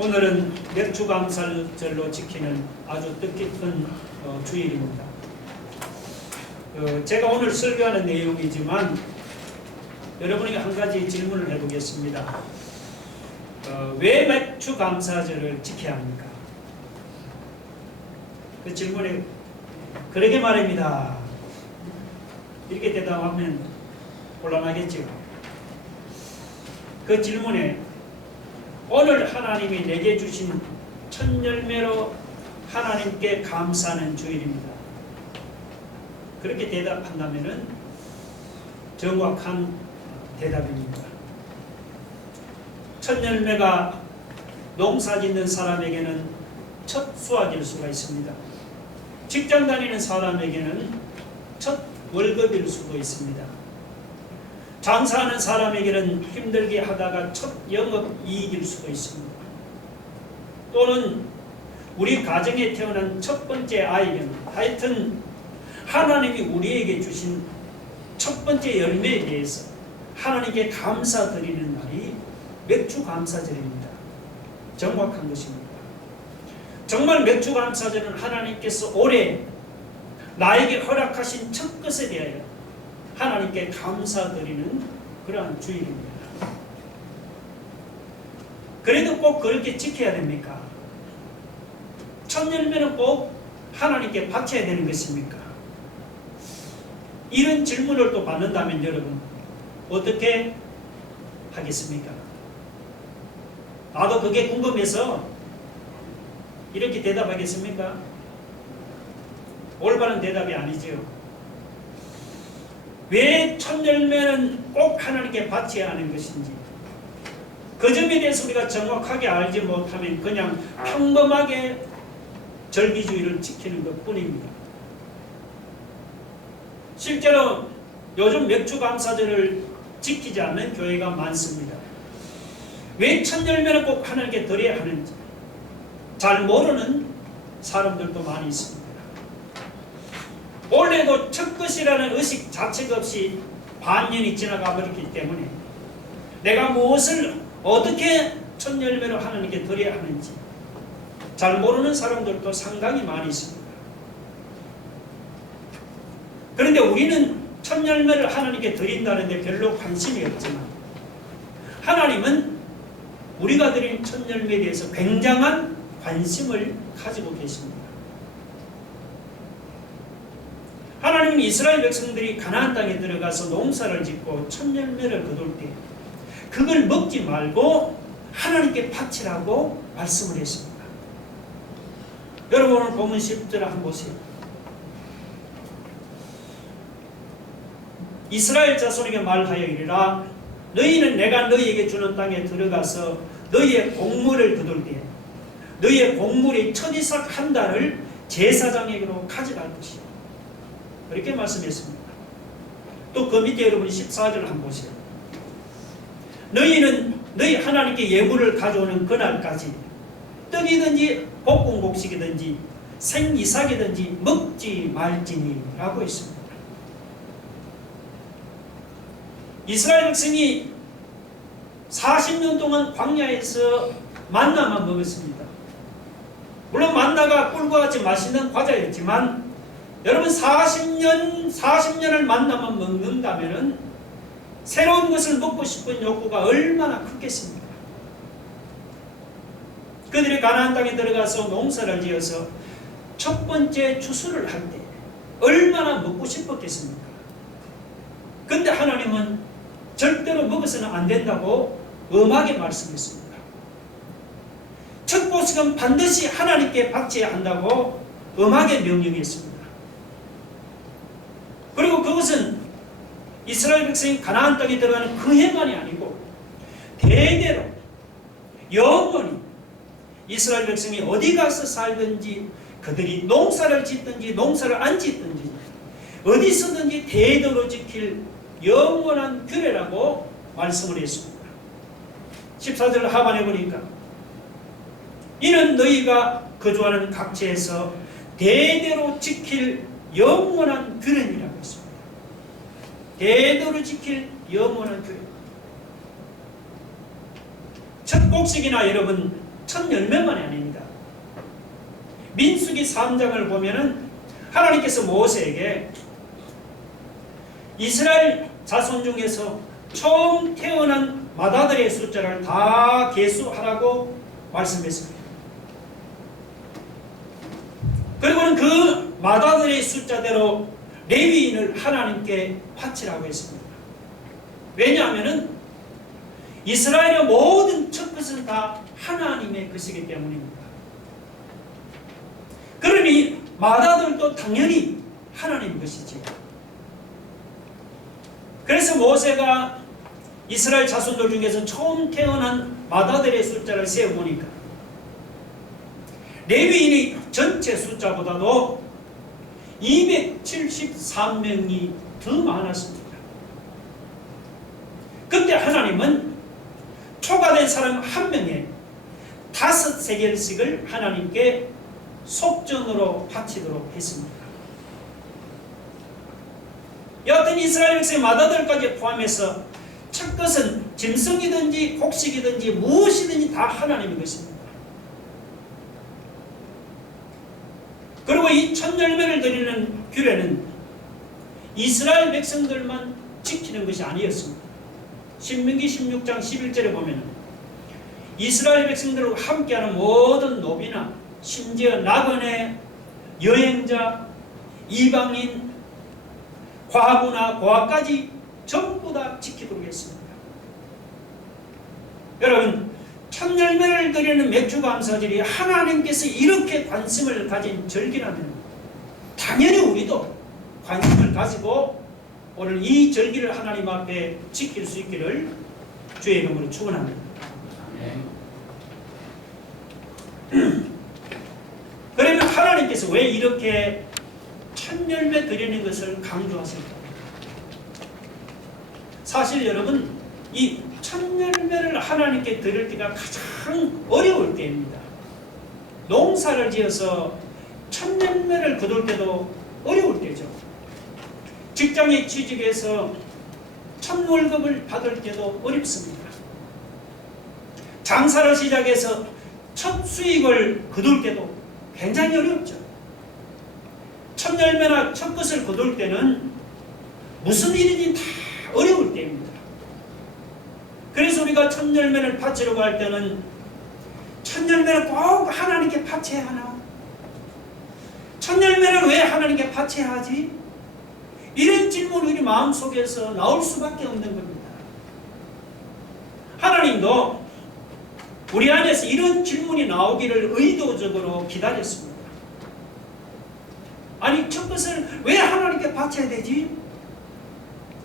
오늘은 맥주감사절로 지키는 아주 뜻깊은 주일입니다. 제가 오늘 설교하는 내용이지만 여러분에게 한 가지 질문을 해보겠습니다. 왜 맥주감사절을 지켜야 합니까? 그 질문에 그러게 말입니다. 이렇게 대답하면 곤란하겠죠. 그 질문에 오늘 하나님이 내게 주신 첫 열매로 하나님께 감사하는 주일입니다. 그렇게 대답한다면 정확한 대답입니다. 첫 열매가 농사 짓는 사람에게는 첫 수확일 수가 있습니다. 직장 다니는 사람에게는 첫 월급일 수도 있습니다. 장사하는 사람에게는 힘들게 하다가 첫 영업이익일 수도 있습니다. 또는 우리 가정에 태어난 첫 번째 아이는 하여튼 하나님이 우리에게 주신 첫 번째 열매에 대해서 하나님께 감사드리는 날이 맥주감사절입니다. 정확한 것입니다. 정말 맥주감사절은 하나님께서 올해 나에게 허락하신 첫 것에 대하여 하나님께 감사드리는 그러한 주일입니다. 그래도 꼭 그렇게 지켜야 됩니까? 첫 열매는 꼭 하나님께 바쳐야 되는 것입니까? 이런 질문을 또 받는다면 여러분 어떻게 하겠습니까? 나도 그게 궁금해서 이렇게 대답하겠습니까? 올바른 대답이 아니죠. 왜 첫 열매는 꼭 하나님께 바쳐야 하는 것인지 그 점에 대해서 우리가 정확하게 알지 못하면 그냥 평범하게 절기주의를 지키는 것 뿐입니다. 실제로 요즘 맥주감사절을 지키지 않는 교회가 많습니다. 왜 첫 열매는 꼭 하나님께 드려야 하는지 잘 모르는 사람들도 많이 있습니다. 원래도 첫 것이라는 의식 자체가 없이 반년이 지나가 버렸기 때문에 내가 무엇을 어떻게 첫 열매로 하나님께 드려야 하는지 잘 모르는 사람들도 상당히 많이 있습니다. 그런데 우리는 첫 열매를 하나님께 드린다는데 별로 관심이 없지만 하나님은 우리가 드린 첫 열매에 대해서 굉장한 관심을 가지고 계십니다. 하나님은 이스라엘 백성들이 가나안 땅에 들어가서 농사를 짓고 첫 열매를 거둘 때 그걸 먹지 말고 하나님께 바치라고 말씀을 했습니다. 여러분 오늘 본문 10절 한번 보세요. 이스라엘 자손에게 말하여 이르라 너희는 내가 너희에게 주는 땅에 들어가서 너희의 곡물을 거둘 때 너희의 곡물의 첫 이삭 한 달을 제사장에게로 가져갈 것이요. 그렇게 말씀했습니다. 또 그 밑에 여러분 14절 한번 보세요. 너희는 너희 하나님께 예물을 가져오는 그날까지 떡이든지 볶음곡식이든지 생이삭이든지 먹지 말지니 라고 했습니다. 이스라엘 백성이 40년 동안 광야에서 만나만 먹었습니다. 물론 만나가 꿀과 같이 맛있는 과자였지만 여러분 40년을 만나만 먹는다면 새로운 것을 먹고 싶은 욕구가 얼마나 크겠습니까? 그들이 가나안 땅에 들어가서 농사를 지어서 첫 번째 추수를 할 때 얼마나 먹고 싶었겠습니까? 그런데 하나님은 절대로 먹어서는 안 된다고 엄하게 말씀했습니다. 첫 보식은 반드시 하나님께 바쳐야 한다고 엄하게 명령했습니다. 그리고 그것은 이스라엘 백성이 가나안 땅에 들어가는 그 해만이 아니고 대대로 영원히 이스라엘 백성이 어디 가서 살든지 그들이 농사를 짓든지 농사를 안 짓든지 어디서든지 대대로 지킬 영원한 규례라고 말씀을 했습니다. 14절 하반에 보니까 이는 너희가 거주하는 각지에서 대대로 지킬 영원한 규례니라고 했습니다. 대대로 지킬 영원한 규례. 첫 곡식이나 여러분 첫 열매만이 아닙니다. 민수기 3장을 보면은 하나님께서 모세에게 이스라엘 자손 중에서 처음 태어난 맏아들의 숫자를 다 계수하라고 말씀했습니다. 그리고는 그 맏아들의 숫자대로 레위인을 하나님께 바치라고 했습니다. 왜냐하면 이스라엘의 모든 첫 것은 다 하나님의 것이기 때문입니다. 그러니 맏아들도 당연히 하나님 것이지요. 그래서 모세가 이스라엘 자손들 중에서 처음 태어난 맏아들의 숫자를 세어보니까 레위인의 전체 숫자보다도 273명이 더 많았습니다. 그때 하나님은 초과된 사람 한 명에 5세겔씩을 하나님께 속전으로 바치도록 했습니다. 여하튼 이스라엘 백성의 맏아들까지 포함해서 첫 것은 짐승이든지 곡식이든지 무엇이든지 다 하나님의 것입니다. 그리고 이 첫 열매를 드리는 규례는 이스라엘 백성들만 지키는 것이 아니었습니다. 신명기 16장 11절에 보면 이스라엘 백성들과 함께하는 모든 노비나 심지어 나그네, 여행자, 이방인, 과부나 고아까지 전부 다 지키도록 했습니다. 여러분, 첫 열매를 드리는 맥주감사절이 하나님께서 이렇게 관심을 가진 절기라면 당연히 우리도 관심을 가지고 오늘 이 절기를 하나님 앞에 지킬 수 있기를 주의 이름으로 축원합니다. 그러면 하나님께서 왜 이렇게 첫 열매 드리는 것을 강조하실까? 사실 여러분, 이 첫 열매를 하나님께 드릴 때가 가장 어려울 때입니다. 농사를 지어서 첫 열매를 거둘 때도 어려울 때죠. 직장에 취직해서 첫 월급을 받을 때도 어렵습니다. 장사를 시작해서 첫 수익을 거둘 때도 굉장히 어렵죠. 첫 열매나 첫 것을 거둘 때는 무슨 일이든 다 어려울 때입니다. 그래서 우리가 첫 열매를 바치려고 할 때는 첫 열매를 꼭 하나님께 바쳐야 하나? 첫 열매를 왜 하나님께 바쳐야 하지? 이런 질문이 우리 마음속에서 나올 수밖에 없는 겁니다. 하나님도 우리 안에서 이런 질문이 나오기를 의도적으로 기다렸습니다. 아니, 첫 것을 왜 하나님께 바쳐야 되지?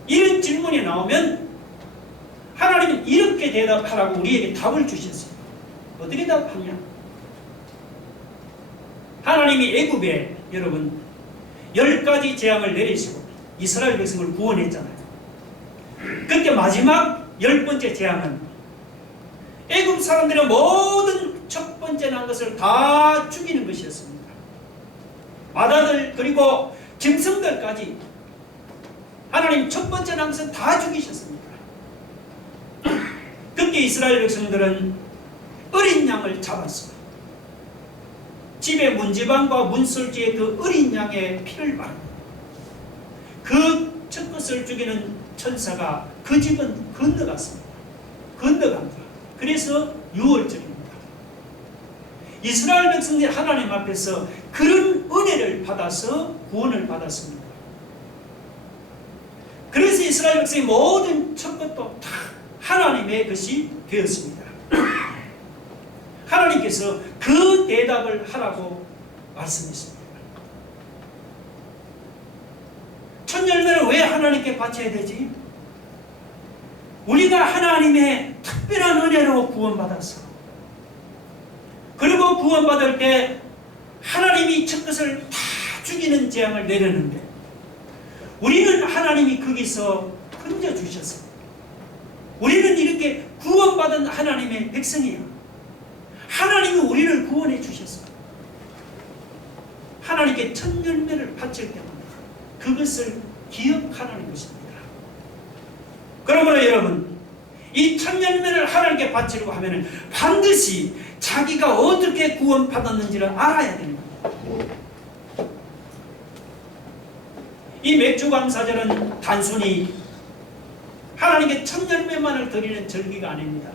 이런 질문이 나오면 하나님은 이렇게 대답하라고 우리에게 답을 주셨어요. 어떻게 답하냐? 하나님이 애굽에 여러분 10가지 재앙을 내리시고 이스라엘 백성을 구원했잖아요. 그때 마지막 10번째 재앙은 애굽 사람들의 모든 첫 번째 난 것을 다 죽이는 것이었습니다. 맏아들 그리고 짐승들까지 하나님 첫 번째 난 것은 다 죽이셨습니다. 그때 이스라엘 백성들은 어린 양을 잡았어요. 집의 문지방과 문설주에 그 어린 양의 피를 바릅니다. 그 첫 것을 죽이는 천사가 그 집은 건너갔습니다. 건너간다. 그래서 6월절입니다. 이스라엘 백성들이 하나님 앞에서 그런 은혜를 받아서 구원을 받았습니다. 그래서 이스라엘 백성의 모든 첫 것도 다 하나님의 것이 되었습니다. 하나님께서 그 대답을 하라고 말씀했습니다. 첫 열매를 왜 하나님께 바쳐야 되지? 우리가 하나님의 특별한 은혜로 구원받았어. 그리고 구원받을 때 하나님이 첫 것을 다 죽이는 재앙을 내렸는데 우리는 하나님이 거기서 건져주셨어요. 우리는 이렇게 구원받은 하나님의 백성이에요. 하나님이 우리를 구원해 주셨어요. 하나님께 첫 열매를 바칠 때마다 그것을 기억하라는 것입니다. 그러므로 여러분, 이 첫 열매를 하나님께 바치려고 하면 반드시 자기가 어떻게 구원받았는지를 알아야 되는 겁니다. 이 맥주 감사절은 단순히 하나님께 첫 열매만을 드리는 절기가 아닙니다.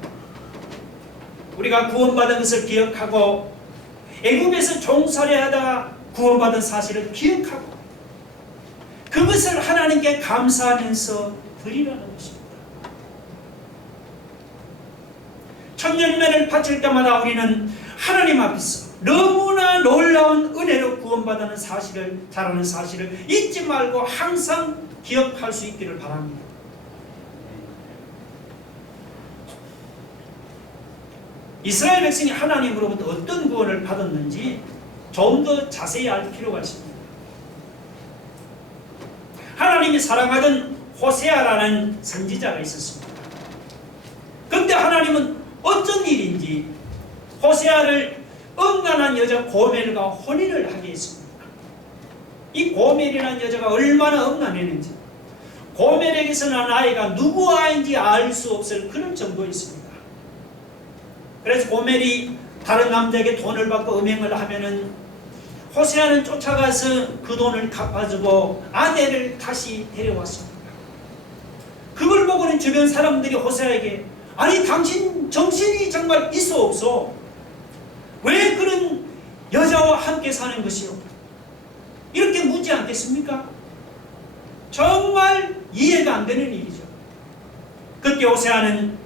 우리가 구원받은 것을 기억하고 애굽에서 종살이하다가 구원받은 사실을 기억하고 그것을 하나님께 감사하면서 드리라는 것입니다. 첫 열매를 바칠 때마다 우리는 하나님 앞에서 너무나 놀라운 은혜로 구원받는 사실을, 잘하는 사실을 잊지 말고 항상 기억할 수 있기를 바랍니다. 이스라엘 백성이 하나님으로부터 어떤 구원을 받았는지 좀 더 자세히 알 필요가 있습니다. 하나님이 사랑하던 호세아라는 선지자가 있었습니다. 그런데 하나님은 어쩐 일인지 호세아를 음란한 여자 고멜과 혼인을 하게 했습니다. 이 고멜이라는 여자가 얼마나 음란했는지 고멜에게서 난 아이가 누구 아이인지 알 수 없을 그런 정도였습니다. 그래서 고멜이 다른 남자에게 돈을 받고 음행을 하면은 호세아는 쫓아가서 그 돈을 갚아주고 아내를 다시 데려왔습니다. 그걸 보고는 주변 사람들이 호세아에게 아니 당신 정신이 정말 있어 없어? 왜 그런 여자와 함께 사는 것이요? 이렇게 묻지 않겠습니까? 정말 이해가 안 되는 일이죠. 그때 호세아는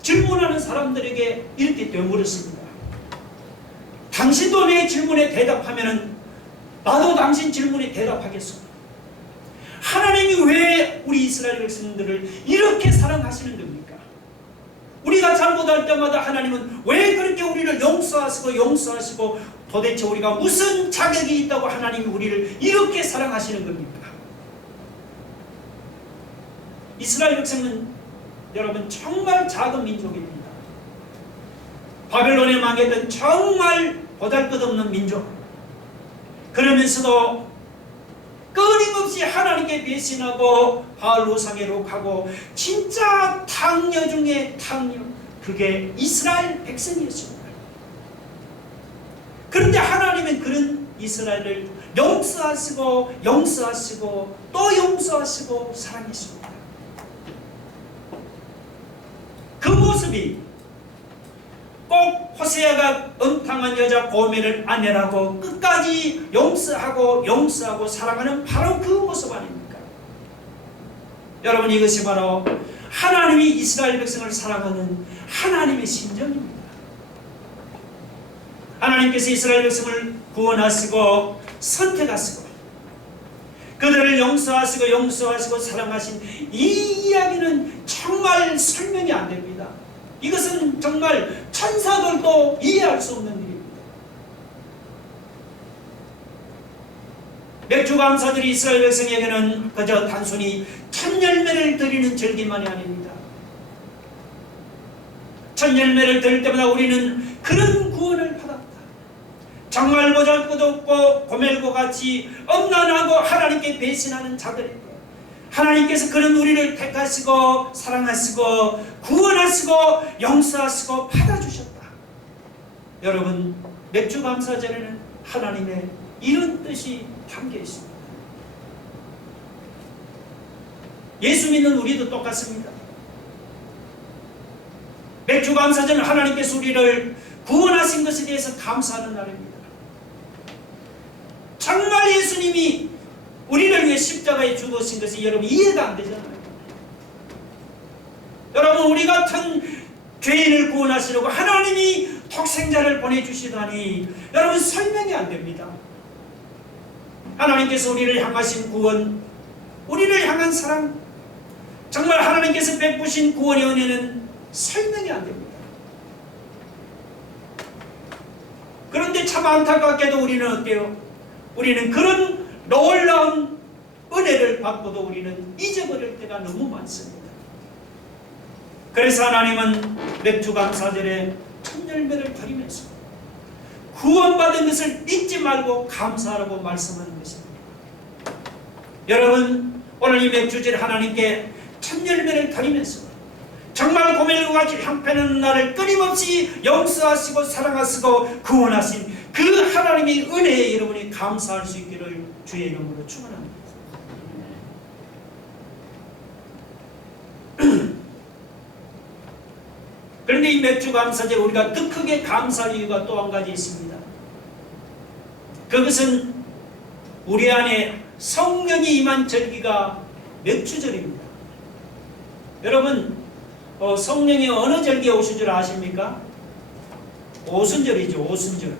질문하는 사람들에게 이렇게 되물었습니다. 당신도 내 질문에 대답하면 나도 당신 질문에 대답하겠소. 하나님이 왜 우리 이스라엘 백성들을 이렇게 사랑하시는 겁니까? 우리가 잘못할 때마다 하나님은 왜 그렇게 우리를 용서하시고 도대체 우리가 무슨 자격이 있다고 하나님이 우리를 이렇게 사랑하시는 겁니까? 이스라엘 백성은 여러분 정말 작은 민족입니다. 바벨론에 망했던 정말 보잘것없는 민족. 그러면서도 끊임없이 하나님께 배신하고 바알 우상에 록하고 진짜 탕녀 중에 탕녀, 그게 이스라엘 백성이었습니다. 그런데 하나님은 그런 이스라엘을 용서하시고 또 용서하시고 사랑했습니다. 그 모습이 꼭 호세아가 음탕한 여자 고멜을 아내라고 끝까지 용서하고 사랑하는 바로 그 모습 아닙니까? 여러분, 이것이 바로 하나님이 이스라엘 백성을 사랑하는 하나님의 심정입니다. 하나님께서 이스라엘 백성을 구원하시고 선택하시고 그들을 용서하시고 사랑하신 이 이야기는 정말 설명이 안 됩니다. 이것은 정말 천사들도 이해할 수 없는 일입니다. 맥주감사절이 이스라엘 백성에게는 그저 단순히 첫 열매를 드리는 절기만이 아닙니다. 첫 열매를 드릴 때마다 우리는 그런 구원을 받았다. 정말 보잘것없고 고멜과 같이 엄난하고 하나님께 배신하는 자들에게 하나님께서 그런 우리를 택하시고 사랑하시고 구원하시고 용서하시고 받아주셨다. 여러분, 맥주감사절에는 하나님의 이런 뜻이 담겨 있습니다. 예수 믿는 우리도 똑같습니다. 맥주감사절은 하나님께서 우리를 구원하신 것에 대해서 감사하는 날입니다. 정말 예수님이 우리를 위해 십자가에 죽으신 것이 여러분 이해가 안 되잖아요. 여러분, 우리 같은 죄인을 구원하시려고 하나님이 독생자를 보내주시다니 여러분 설명이 안 됩니다. 하나님께서 우리를 향하신 구원, 우리를 향한 사랑, 정말 하나님께서 베푸신 구원의 은혜는 설명이 안 됩니다. 그런데 참 안타깝게도 우리는 어때요? 우리는 그런 놀라운 은혜를 받고도 우리는 잊어버릴 때가 너무 많습니다. 그래서 하나님은 맥주감사절에 첫 열매를 드리면서 구원받은 것을 잊지 말고 감사하라고 말씀하는 것입니다. 여러분, 오늘 이 맥주절 하나님께 첫 열매를 드리면서 정말 고멜과 같이 형편없는 나를 끊임없이 용서하시고 사랑하시고 구원하신 그 하나님의 은혜에 여러분이 감사할 수 있기를 주의 이름으로 축원합니다. 그런데 이 맥주 감사제 우리가 더 크게 감사할 이유가 또 한 가지 있습니다. 그것은 우리 안에 성령이 임한 절기가 맥주절입니다. 여러분 성령이 어느 절기에 오신 줄 아십니까? 오순절이죠. 오순절.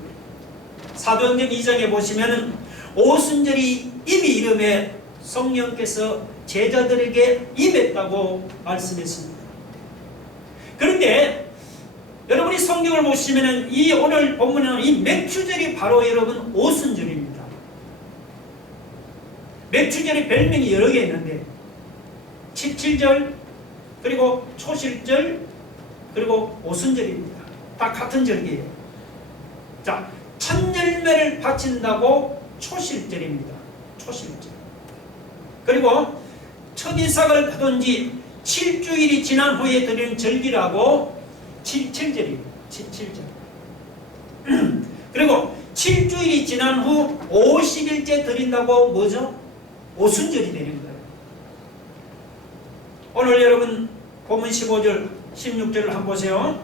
사도행전 2장에 보시면 오순절이 이미 이름에 성령께서 제자들에게 임했다고 말씀했습니다. 그런데 여러분이 성경을 보시면 이 오늘 본문은 이 맥주절이 바로 여러분 오순절입니다. 맥주절이 별명이 여러 개 있는데 칠칠절 그리고 초실절 그리고 오순절입니다. 다 같은 절기예요. 자, 첫 열매를 바친다고 초실절입니다. 초실절. 그리고 첫 이삭을 거둔 지 7주일이 지난 후에 드리는 절기라고 7절이에요. 7절. 그리고 7주일이 지난 후 50일째 드린다고 뭐죠? 오순절이 되는 거예요. 오늘 여러분 본문 15절, 16절을 한번 보세요.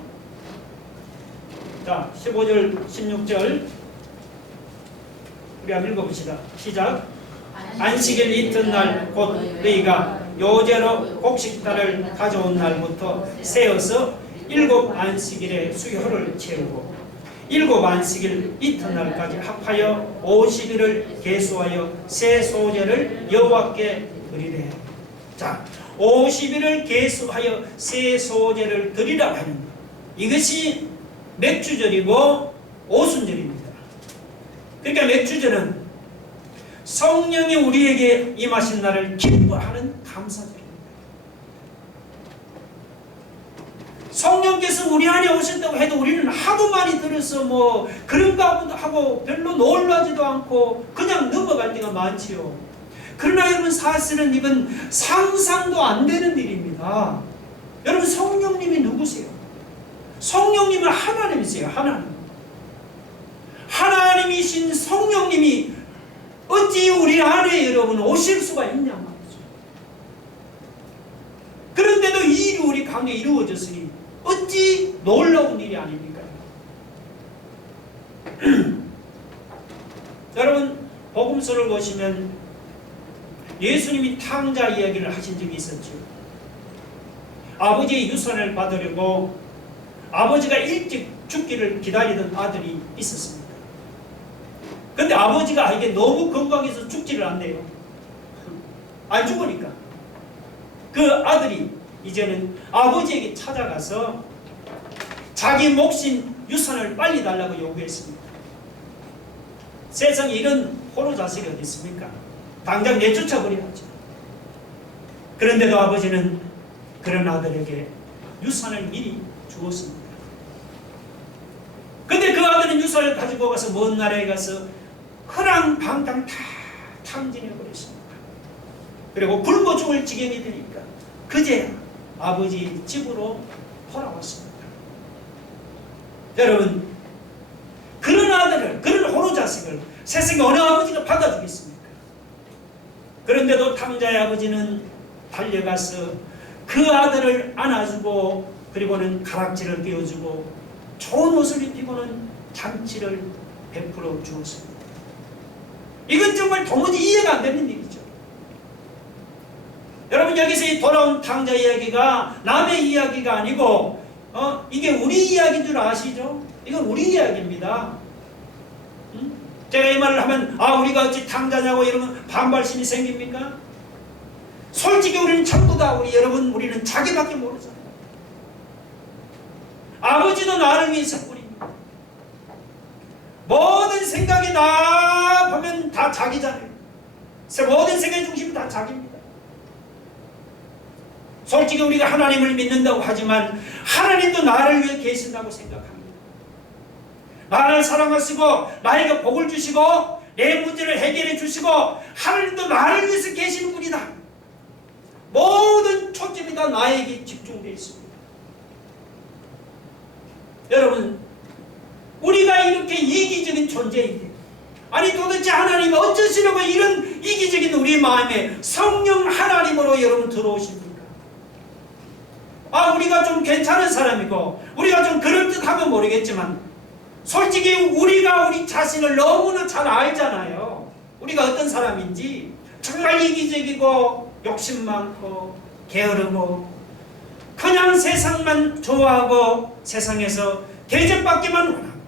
자, 15절, 16절 우리 한번 읽어봅시다. 시작. 안식일 이튿날 곧 너희가 요제로 곡식단을 가져온 날부터 세어서 7 안식일에 수효를 채우고 7 안식일 이튿날까지 합하여 50일을 계수하여 새 소제를 여호와께 드리래. 자, 50일을 계수하여 새 소제를 드리라 하는 것. 이것이 맥주절이고 오순절입니다. 그러니까 맥주절은 성령이 우리에게 임하신 날을 기뻐하는 감사절입니다. 성령께서 우리 안에 오셨다고 해도 우리는 하도 많이 들어서 뭐 그런가 하고 별로 놀라지도 않고 그냥 넘어갈 때가 많지요. 그러나 여러분 사실은 이건 상상도 안 되는 일입니다. 여러분 성령님이 누구세요? 성령님은 하나님이세요. 하나님이신 성령님이 어찌 우리 안에 여러분 오실 수가 있냐 말이죠. 그런데도 이 일이 우리 가운데 이루어졌으니 어찌 놀라운 일이 아닙니까? 여러분 복음서를 보시면 예수님이 탕자 이야기를 하신 적이 있었죠. 아버지의 유산을 받으려고 아버지가 일찍 죽기를 기다리던 아들이 있었습니다. 근데 아버지가 이게 너무 건강해서 죽지를 않네요. 안 죽으니까. 그 아들이 이제는 아버지에게 찾아가서 자기 몫인 유산을 빨리 달라고 요구했습니다. 세상에 이런 호로 자식이 어디 있습니까? 당장 내쫓아버려야죠. 그런데도 아버지는 그런 아들에게 유산을 미리 주었습니다. 근데 그 아들은 유산을 가지고 가서 먼 나라에 가서 허랑방탕 다 탕진해 버렸습니다. 그리고 굶어 죽을 지경이 되니까 그제야 아버지 집으로 돌아왔습니다. 여러분 그런 아들을, 그런 호로 자식을 세상에 어느 아버지가 받아주겠습니까? 그런데도 탕자의 아버지는 달려가서 그 아들을 안아주고 그리고는 가락지를 띄워주고 좋은 옷을 입히고는 잔치를 베풀어 주었습니다. 이건 정말 도무지 이해가 안 되는 일이죠. 여러분 여기서 이 돌아온 탕자 이야기가 남의 이야기가 아니고 이게 우리 이야기인 줄 아시죠? 이건 우리 이야기입니다. 제가 이 말을 하면 우리가 어찌 탕자냐고 이러면 반발심이 생깁니까? 솔직히 우리는 전부 다 우리는 자기밖에 모르잖아요. 아버지도 나를 위해서 뿐입니다. 모든 생각이 다 보면 다 자기잖아요. 모든 생각의 중심은 다 자기입니다. 솔직히 우리가 하나님을 믿는다고 하지만 하나님도 나를 위해 계신다고 생각합니다. 나를 사랑하시고 나에게 복을 주시고 내 문제를 해결해 주시고 하나님도 나를 위해서 계시는 분이다. 모든 초점이 다 나에게 집중되어 있습니다. 여러분, 우리가 이렇게 이기적인 존재인데, 아니 도대체 하나님 어쩌시려고 이런 이기적인 우리 마음에 성령 하나님으로 여러분 들어오십니까? 아, 우리가 좀 괜찮은 사람이고 우리가 좀 그럴듯하면 모르겠지만 솔직히 우리가 우리 자신을 너무나 잘 알잖아요. 우리가 어떤 사람인지. 정말 이기적이고 욕심 많고 게으르고 그냥 세상만 좋아하고 세상에서 대접받기만 원하고,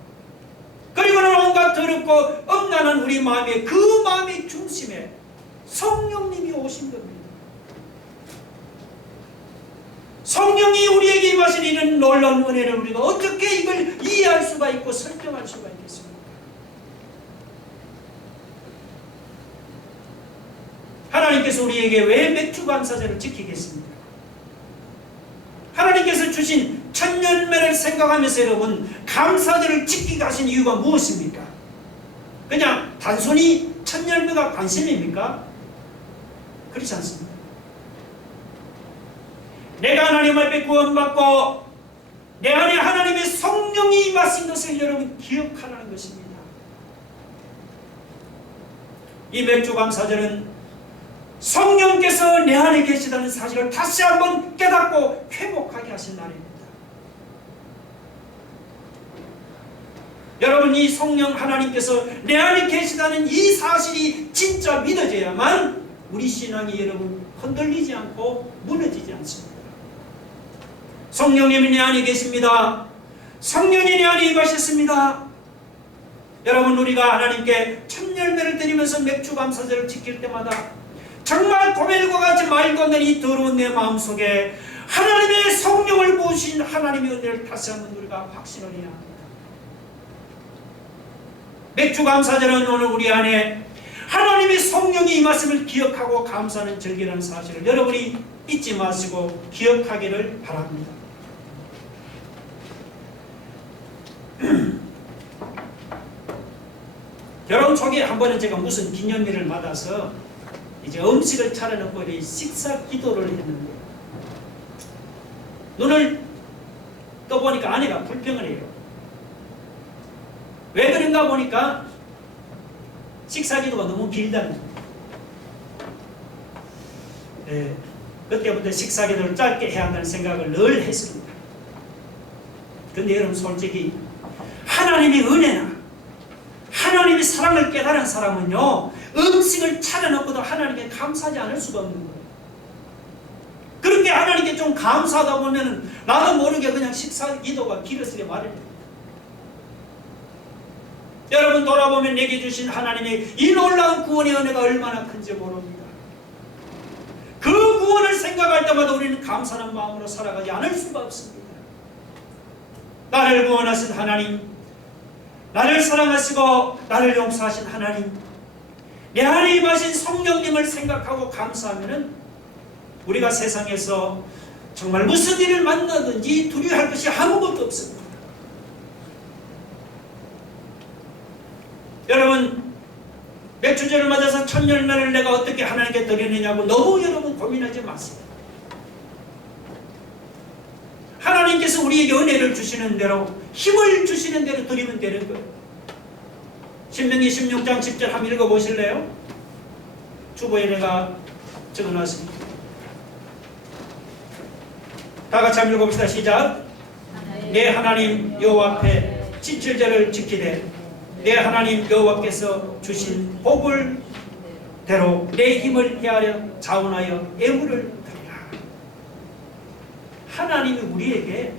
그리고는 온갖 더럽고 엄난한 우리 마음의 그 마음의 중심에 성령님이 오신 겁니다. 성령이 우리에게 임하신 이런 놀라운 은혜를 우리가 어떻게 이걸 이해할 수가 있고 설명할 수가 있겠습니까? 하나님께서 우리에게 왜 맥주 감사제를 지키겠습니까? 하나님께서 주신 천년매를 생각하면서 여러분 감사제를 지키게 하신 이유가 무엇입니까? 그냥 단순히 천년매가 관심입니까? 그렇지 않습니다. 내가 하나님 앞에 구원받고 내 안에 하나님의 성령이 임하신 것을 여러분 기억하라는 것입니다. 이 맥주 감사절은 성령께서 내 안에 계시다는 사실을 다시 한번 깨닫고 회복하게 하신 날입니다. 여러분, 이 성령 하나님께서 내 안에 계시다는 이 사실이 진짜 믿어져야만 우리 신앙이 여러분 흔들리지 않고 무너지지 않습니다. 성령님이 내 안에 계십니다. 성령이 내 안에 임하셨습니다. 여러분, 우리가 하나님께 첫 열매를 드리면서 맥주 감사절을 지킬 때마다 정말 고멜과 같이 말도 안 되는 이 더러운 내 마음속에 하나님의 성령을 부으신 하나님의 은혜를 다시 한번 우리가 확신을 해야 합니다. 맥주 감사절은 오늘 우리 안에 하나님의 성령이 임하심을 기억하고 감사하는 절기라는 사실을 여러분이 잊지 마시고 기억하기를 바랍니다. 결혼 초기에 한 번은 제가 무슨 기념일을 맞아서 이제 음식을 차려놓고 식사 기도를 했는데 눈을 떠보니까 아내가 불평을 해요. 왜 그런가 보니까 식사 기도가 너무 길다는 거예요. 네, 그때부터 식사 기도를 짧게 해야 한다는 생각을 늘 했습니다. 근데 여러분, 솔직히 하나님의 은혜나 하나님의 사랑을 깨달은 사람은요, 음식을 차려놓고도 하나님께 감사하지 않을 수가 없는 거예요. 그렇게 하나님께 좀 감사하다 보면 나도 모르게 그냥 식사 기도가 길어지게 마련입니다. 여러분, 돌아보면 내게 주신 하나님의 이 놀라운 구원의 은혜가 얼마나 큰지 모릅니다. 그 구원을 생각할 때마다 우리는 감사하는 마음으로 살아가지 않을 수가 없습니다. 나를 구원하신 하나님, 나를 사랑하시고 나를 용서하신 하나님, 내 안에 임하신 성령님을 생각하고 감사하면 우리가 세상에서 정말 무슨 일을 만나든지 두려워할 것이 아무것도 없습니다. 여러분, 맥주절을 맞아서 첫 열매를 내가 어떻게 하나님께 드리느냐고 너무 여러분 고민하지 마세요. 하나님께서 우리에게 은혜를 주시는 대로, 힘을 주시는 대로 드리면 되는 거예요. 신명기 16장 10절 한번 읽어보실래요? 주보에 내가 적어놨습니다. 다 같이 한번 읽어봅시다. 시작. 내 하나님 여호와 앞에 칠칠절을 지키되 내 하나님 여호와께서 주신 복을 대로 내 힘을 헤아려 자원하여 예물을 드리라. 하나님이 우리에게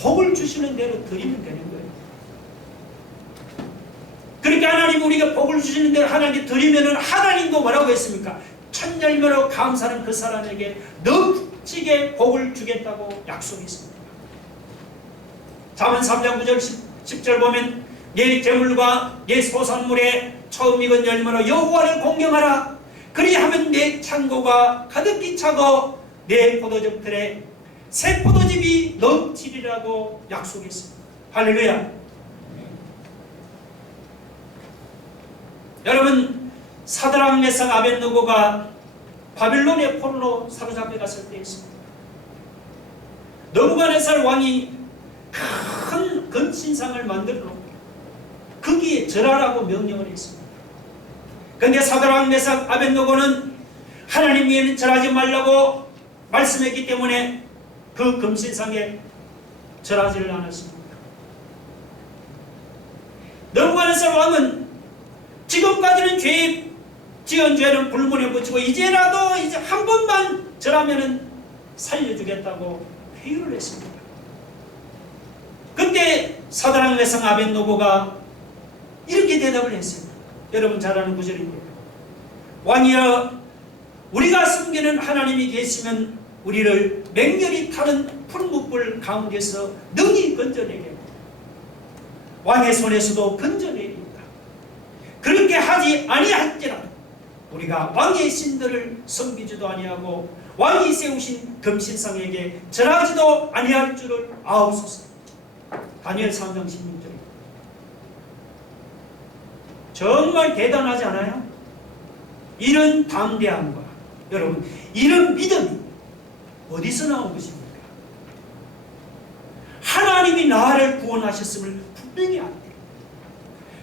복을 주시는 대로 드리면 되는 거예요. 그렇게 하나님이 우리가 복을 주시는 대로 하나님께 드리면은 하나님도 뭐라고 했습니까? 첫 열매로 감사하는 그 사람에게 넘치게 복을 주겠다고 약속했습니다. 잠언 3장 9절 10절 보면 내 재물과 내 소산물에 처음 익은 열매로 여호와를 공경하라. 그리하면 내 창고가 가득히 차고 내 포도즙들에 새 포도즙이 넘치리라고 약속했습니다. 할렐루야. 여러분, 사드락 메삭 아벳느고가 바빌론의 포로로 사로잡혀 갔을 때 있습니다. 느부갓네살 왕이 큰 금신상을 만들어 놓고 거기에 절하라고 명령을 했습니다. 그런데 사드락 메삭 아벳노고는 하나님 위에는 절하지 말라고 말씀했기 때문에 그 금신상에 절하지를 않았습니다. 느부갓네살 왕은 지금까지는 죄 지은 죄는 불문에 붙이고 이제라도 이제 한 번만 절하면은 살려주겠다고 회유를 했습니다. 그때 사드락 메삭 아벳노고가 이렇게 대답을 했습니다. 여러분 잘 아는 구절입니다. 왕이여, 우리가 섬기는 하나님이 계시면 우리를 맹렬히 타는 풀무불 가운데서 능히 건져내게, 왕의 손에서도 건져내리이다. 그렇게 하지 아니할지라도 우리가 왕의 신들을 섬기지도 아니하고 왕이 세우신 금신상에게 절하지도 아니할 줄을 아옵소서. 다니엘 3장 16절. 정말 대단하지 않아요? 이런 담대함과 여러분 이런 믿음이 어디서 나온 것입니까? 하나님이 나를 구원하셨음을 분명히 안돼.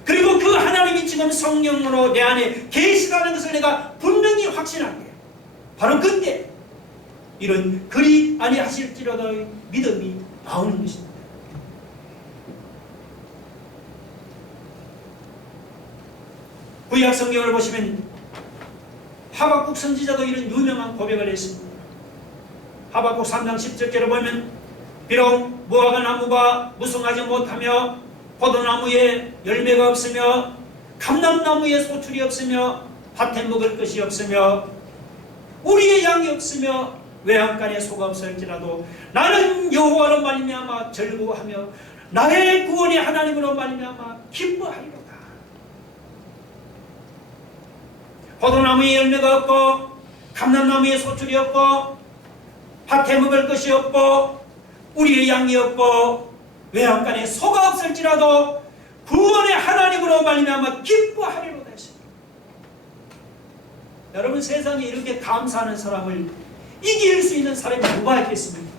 그리고 그 하나님이 지금 성령으로 내 안에 계시다는 것을 내가 분명히 확신하게, 바로 그때 이런 그리 아니하실지라도 믿음이 나오는 것입니다. 구약 성경을 보시면 하박국 선지자도 이런 유명한 고백을 했습니다. 하박국 3장 10절째로 보면 비록 무화과 나무가 무성하지 못하며 포도나무에 열매가 없으며 감람나무에 소출이 없으며 밭에 먹을 것이 없으며 우리의 양이 없으며 외양간에 소가 없을지라도 나는 여호와로 말미암아 즐거워하며 나의 구원의 하나님으로 말미암아 기뻐하리로다. 포도나무에 열매가 없고 감람나무에 소출이 없고 밭에 먹을 것이 없고 우리의 양이 없고 외양간에 소가 없을지라도 구원의 하나님으로 말미암아 기뻐하리로다 했습니다. 여러분, 세상에 이렇게 감사하는 사람을 이길 수 있는 사람이 누가 있겠습니까?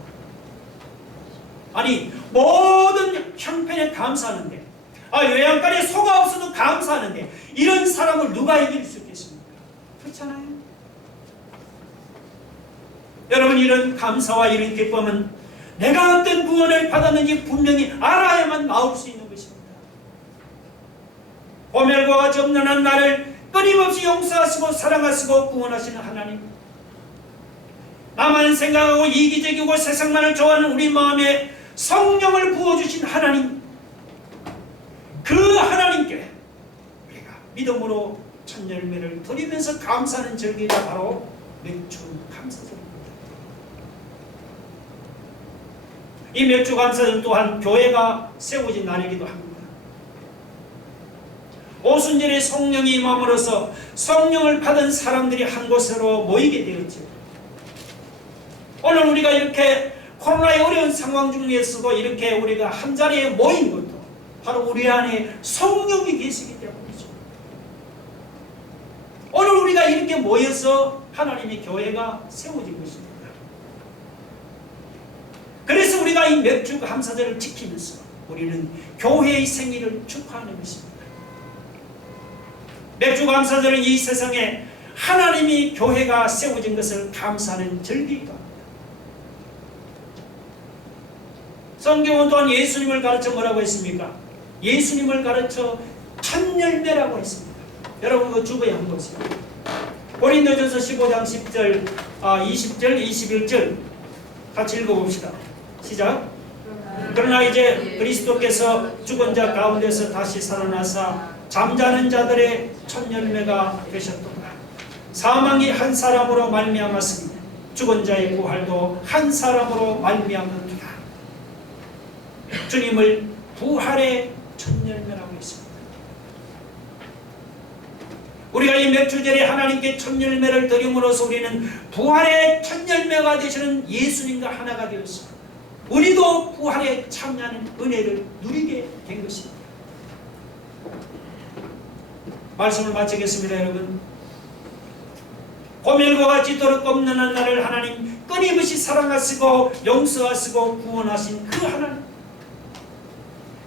아니, 모든 형편에 감사하는데, 외양간에 소가 없어도 감사하는데 이런 사람을 누가 이길 수 있겠습니까? 그렇잖아요. 여러분, 이런 감사와 이런 기쁨은 내가 어떤 구원을 받았는지 분명히 알아야만 나올 수 있는 것입니다. 고멜과 같이 없는 한 나를 끊임없이 용서하시고 사랑하시고 구원하시는 하나님, 나만 생각하고 이기적이고 세상만을 좋아하는 우리 마음에 성령을 부어주신 하나님, 그 하나님께 우리가 믿음으로 첫 열매를 드리면서 감사하는 절기가 바로 맥주 감사절입니다. 이 맥주 감사절 또한 교회가 세워진 날이기도 합니다. 오순절에 성령이 임함으로써 성령을 받은 사람들이 한 곳으로 모이게 되었죠. 오늘 우리가 이렇게 코로나의 어려운 상황 중에서도 이렇게 우리가 한 자리에 모인 것도 바로 우리 안에 성령이 계시기 때문이죠. 오늘 우리가 이렇게 모여서 하나님의 교회가 세워진 것입니다. 그래서 우리가 이 맥주 감사절을 지키면서 우리는 교회의 생일을 축하하는 것입니다. 맥주 감사절은 이 세상에 하나님이 교회가 세워진 것을 감사하는 절기이기도 합니다. 성경은 또한 예수님을 가르쳐 뭐라고 했습니까? 예수님을 가르쳐 첫 열매라고 했습니다. 여러분 그 주보에 한번 보세요. 고린도전서 15장 10절, 20절, 21절 같이 읽어봅시다. 시작. 그러나 이제 그리스도께서 죽은 자 가운데서 다시 살아나사 잠자는 자들의 첫 열매가 되셨도다. 사망이 한 사람으로 말미암았으니 죽은 자의 부활도 한 사람으로 말미암았도다. 주님을 부활의 첫 열매라고 했습니다. 우리가 이 맥주절에 하나님께 첫 열매를 드림으로써 우리는 부활의 첫 열매가 되시는 예수님과 하나가 되었습니다. 우리도 부활에 참여하는 은혜를 누리게 된 것입니다. 말씀을 마치겠습니다. 여러분, 고멜과 같이 도록 없는 한 나를 하나님 끊임없이 사랑하시고 용서하시고 구원하신 그 하나님,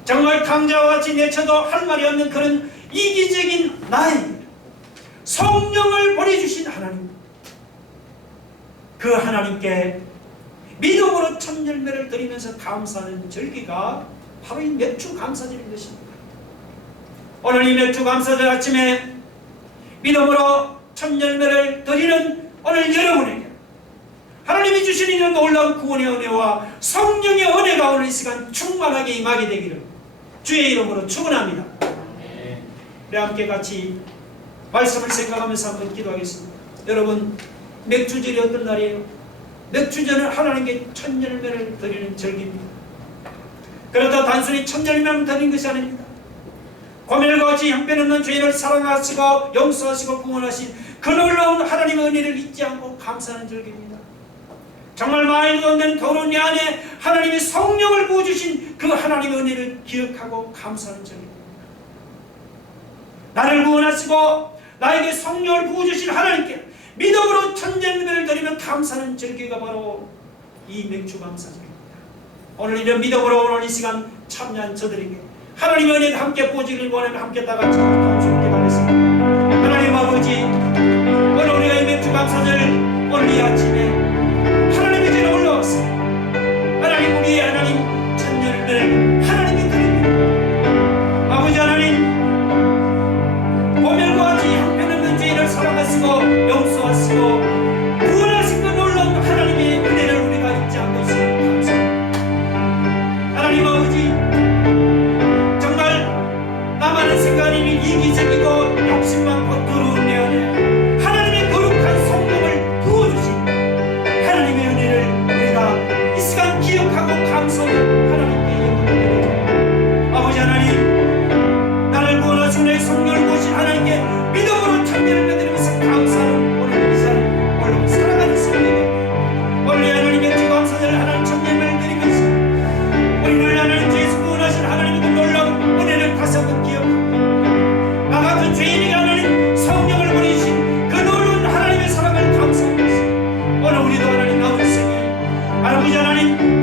정말 강자와 같이 내쳐도 할 말이 없는 그런 이기적인 나에게 성령을 보내주신 하나님, 그 하나님께 믿음으로 첫 열매를 드리면서 감사하는 절기가 바로 이 맥주 감사절인 것입니다. 오늘 이 맥주 감사절 아침에 믿음으로 첫 열매를 드리는 오늘 여러분에게 하나님이 주시는 이런 놀라운 구원의 은혜와 성령의 은혜가 오늘 이 시간 충만하게 임하게 되기를 주의 이름으로 축원합니다. 우리 함께 같이 말씀을 생각하면서 한번 기도하겠습니다. 여러분, 맥주절이 어떤 날이에요? 맥주절은 하나님께 첫 열매를 드리는 절기입니다. 그러다 단순히 첫 열매만 드리는 것이 아닙니다. 고멜과 같이 형편없는 죄인을 사랑하시고 용서하시고 구원하신 그 놀라운 하나님의 은혜를 잊지 않고 감사하는 절기입니다. 정말 말도 안 되는 더러운 내 안에 하나님의 성령을 부어주신 그 하나님의 은혜를 기억하고 감사하는 절기입니다. 나를 구원하시고 나에게 성령을 부어주신 하나님께 믿음으로 첫 열매를 드리면 감사하는 절기가 바로 이 맥주 감사절입니다. 오늘 이런 믿음으로 오늘 이 시간 참여한 저들에게 하나님의 은혜가 함께 부어지길 원하며 함께 다 같이 동시에 기도하겠습니다. 하나님 아버지, 오늘 우리가 이 맥주 감사절 오늘 이 아침에 하나님의 전에 올라왔습니다. 하나님, 우리의 하나님 첫 열매를 하나님께 드립니다. 아버지 하나님, 고멜과 같이 형편없는 죄인을 사랑하시고 용서하시고 구원하신 그 놀라운 하나님의 은혜를 우리가 잊지 않고 있으니 감사합니다. 하나님 아버지, 정말 나만의 생각이 이기적이고 욕심 많고 더러운 내 안에 하나님의 거룩한 성령을 부어주신 하나님의 은혜를 우리가 이 시간 기억하고 감사하는 하나님께 영광을 드립니다. 아버지 하나님, 나를 구원하신 내 성령을 부으신 하나님께 믿음으로 첫 열매 드리면서 감사하는 오늘 이 시간 오늘 살아가는 성령을 오늘 하나님의 주 감사절 하나님 첫 열매를 드리면서 우리를 하나님 죄에서 구원하신 하나님의 그 놀라운 은혜를 다시 한번 기억하고 나 같은 죄인에게 하나님 성령을 보내주신 그 놀라운 하나님의 사랑을 감사하면서 오늘 우리도 하나님 남은 생에 아버지 하나님